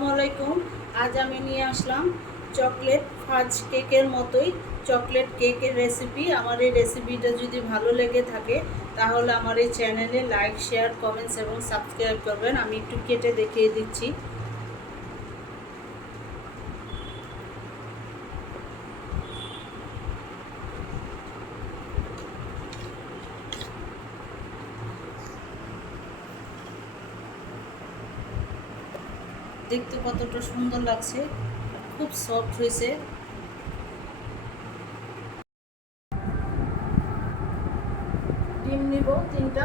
আসসালামু আলাইকুম। আজ আমি নিয়ে আসলাম চকলেট ফাজ কেকের মতোই চকলেট কেকের রেসিপি আমার এই রেসিপিটা যদি ভালো লেগে থাকে, তাহলে আমার এই চ্যানেলে লাইক শেয়ার কমেন্টস এবং সাবস্ক্রাইব করবেন। আমি একটু কেটে দেখিয়ে দিচ্ছি। দেখতে কতটা সুন্দর লাগছে খুব সফট হয়েছে। ডিম নিব তিনটা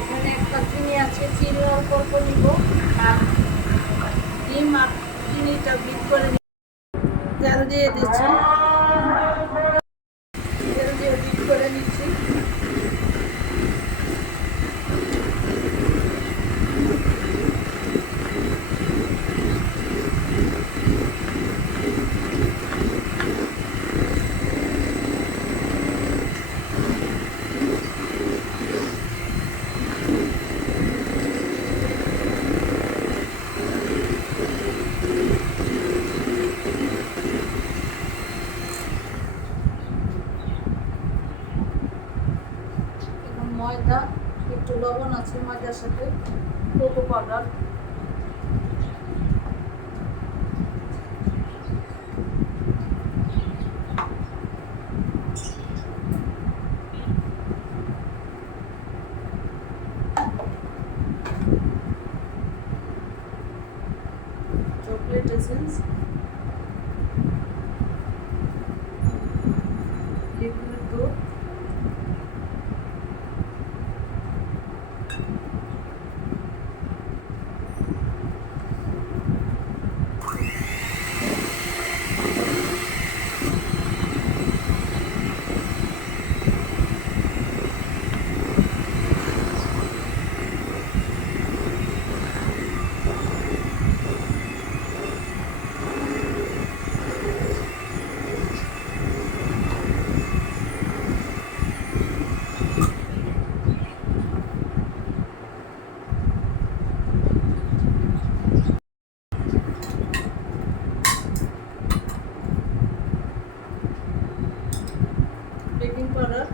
এখানে একটা চিনি চিনি অল্প অল্প নিব। আর ডিম চিনিটা বিট করে দিয়ে দিচ্ছি তেল দিয়ে বিট করে নিচ্ছি এখন ময়দা একটু লবণ আছে ময়দার সাথে cocoa powder. Chocolate essence baking powder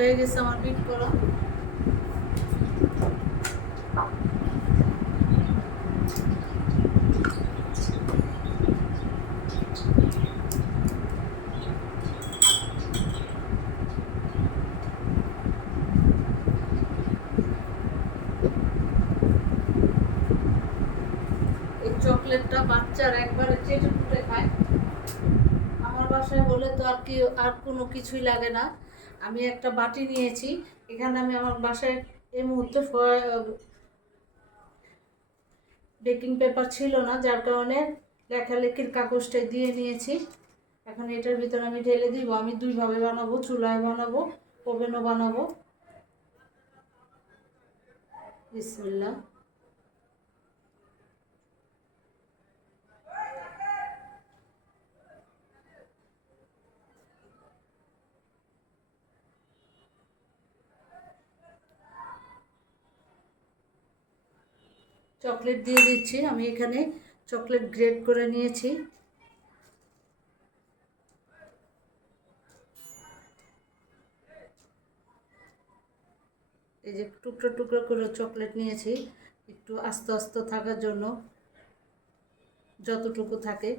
হয়ে গেছে আমার বিট করা। চকলেটটা বাচ্চারা একবারে চেটে ফুটে খায়। আমার বাসায় হলে তো আর কি, আর কোনো কিছুই লাগে না। আমি একটা বাটি নিয়েছি, এখানে আমি আমার বাসায় এই মুহূর্তে বেকিং পেপার ছিল না, যার কারণে লেখালেখির কাগজটা দিয়ে নিয়েছি। এখন এটার ভিতরে আমি ঢেলে দিব, আমি দুইভাবে বানাবো, চুলায় বানাবো, ওভেনও বানাবো। বিসমিল্লাহ। চকলেট দিয়ে দিচ্ছি। আমি এখানে চকলেট গ্রেড করে নিয়েছি। এই যে টুকরো টুকরো করে চকলেট নিয়েছি। একটু আস্তে আস্তে থাকার জন্য যতটুকু থাকে।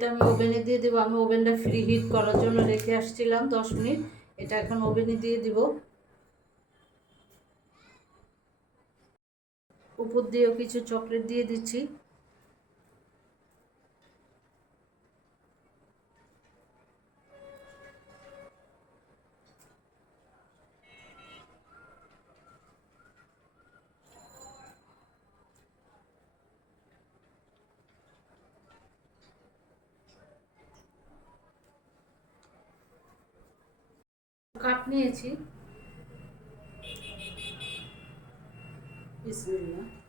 এটা আমি ওভেনে দিয়ে দেবো। আমি ওভেনটা ফ্রি হিট করার জন্য রেখে আসছিলাম দশ মিনিট। এটা এখন ওভেনে দিয়ে দিব। উপর দিয়েও কিছু চকলেট দিয়ে দিচ্ছি। কাপ নিয়েছি বিসমিল্লাহ।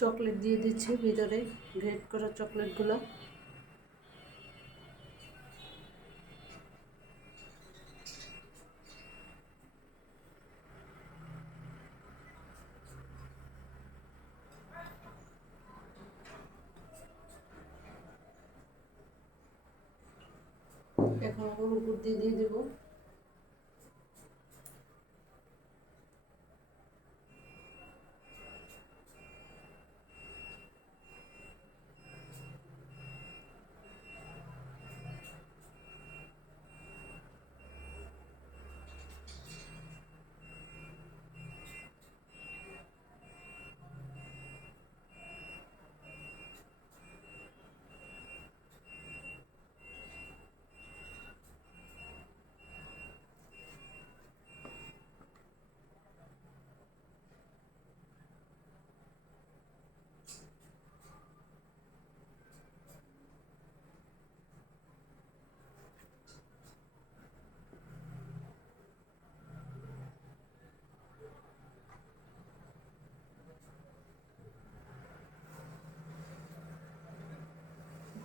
চকলেট দিয়ে দিচ্ছি ভিতরে গ্রেট করা চকলেটগুলো। এখন উপর দিয়ে দিয়ে দেবো।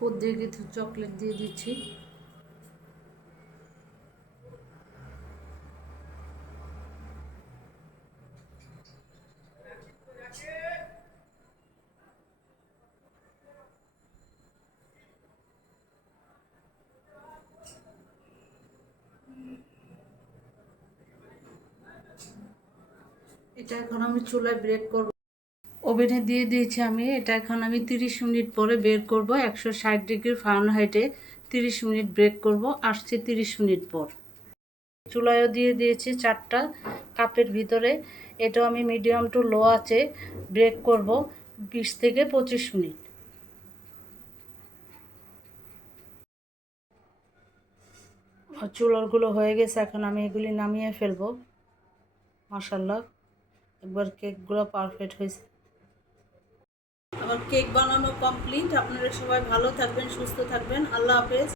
উপর দিয়ে কিছু চকলেট দিয়ে দিচ্ছি। এটা এখন আমি চুলায় ব্রেক করব। ওভেনে দিয়ে দিয়েছি আমি। এটা এখন আমি তিরিশ মিনিট পরে বের করব। একশো ষাট ডিগ্রি ফারেনহাইটে তিরিশ মিনিট ব্রেক করব। আসছে তিরিশ মিনিট পর। চুলায়ও দিয়ে দিয়েছি চারটা কাপের ভিতরে। এটাও আমি মিডিয়াম টু লো আছে ব্রেক করব বিশ থেকে পঁচিশ মিনিট। চুলারগুলো হয়ে গেছে, এখন আমি এগুলি নামিয়ে ফেলব। মাসাল্লাহ একবার কেকগুলো পারফেক্ট হয়েছে। আমার কেক বানানো কমপ্লিট আপনারা সবাই ভালো থাকবেন সুস্থ থাকবেন। আল্লাহ হাফেজ।